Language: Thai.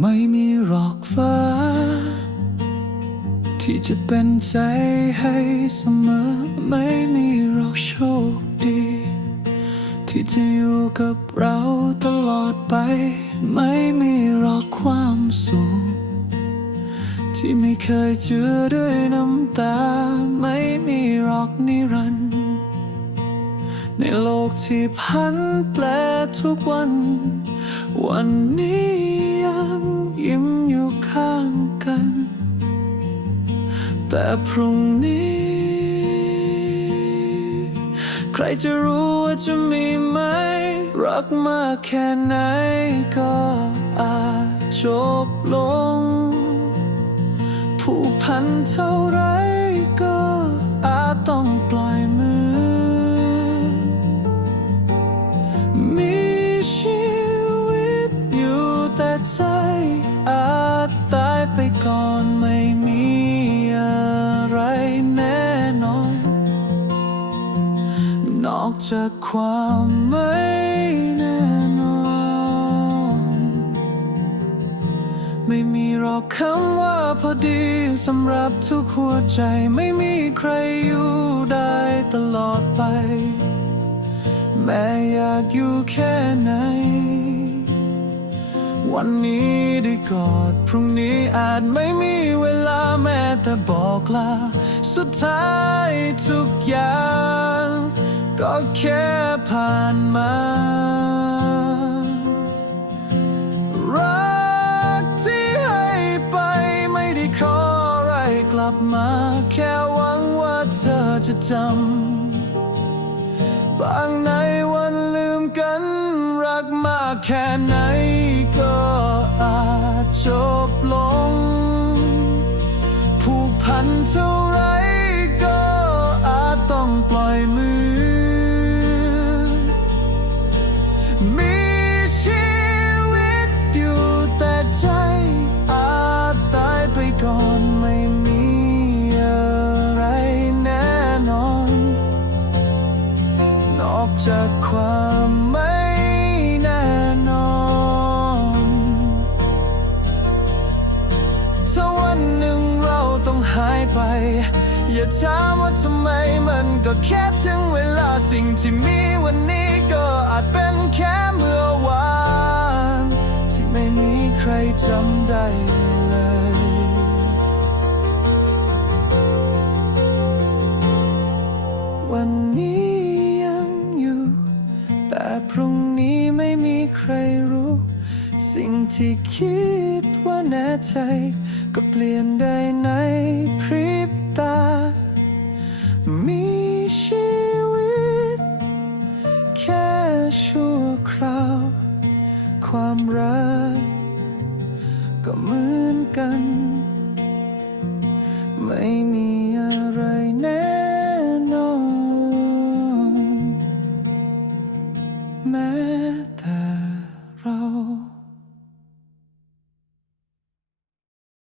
ไม่มีหรอกฟ้า ที่จะเป็นใจให้เสมอ ไม่มีหรอกโชคดี ที่จะอยู่กับเราตลอดไป ไม่มีหรอกความสุขที่ไม่เคยเจอด้วยน้ำตา ไม่มีหรอกนิรันด์ในโลกที่พันแปรทุกวัน วันนี้ แต่พรุ่งนี้ ใครจะรู้ว่าจะมีไหม รักมากแค่ไหนก็อาจจบลง ผูกพันเท่าไรก็อาจต้องปล่อยมือ มีชีวิตอยู่แต่ใจ อกจากความไม่แน่นอน ไม่มีหรอกคำว่าพอดีสำหรับทุกหัวใจไม่มีใครอยู่ได้ตลอดไป แม้อยากอยู่แค่ไหน วันนี้ได้กอดพรุ่งนี้อาจไม่มีเวลาแม้แต่บอกลาสุดท้ายทุกอย่าง ก็แค่ผ่านมา รักที่ให้ไปไม่ได้ขออะไรกลับมา แค่หวังว่าเธอจะจำบางในวันลืมกัน รักมากแค่ไหนก็อาจ จากความไม่แน่นอนถ้าวันหนึ่งเราต้องหายไป อย่าถามว่าทำไมมันก็แค่ถึงเวลาสิ่งที่มีวันนี้ก็อาจเป็นแค่เมื่อวาน ที่ไม่มีใครจำได้เลย ใครรู้ สิ่งที่คิดว่าแน่ใจ ก็เปลี่ยนได้ในพริบตา มีชีวิต แค่ชั่วคราว ความรัก ก็เหมือนกัน ไม่มีอะไรแน่นอน แม้แต่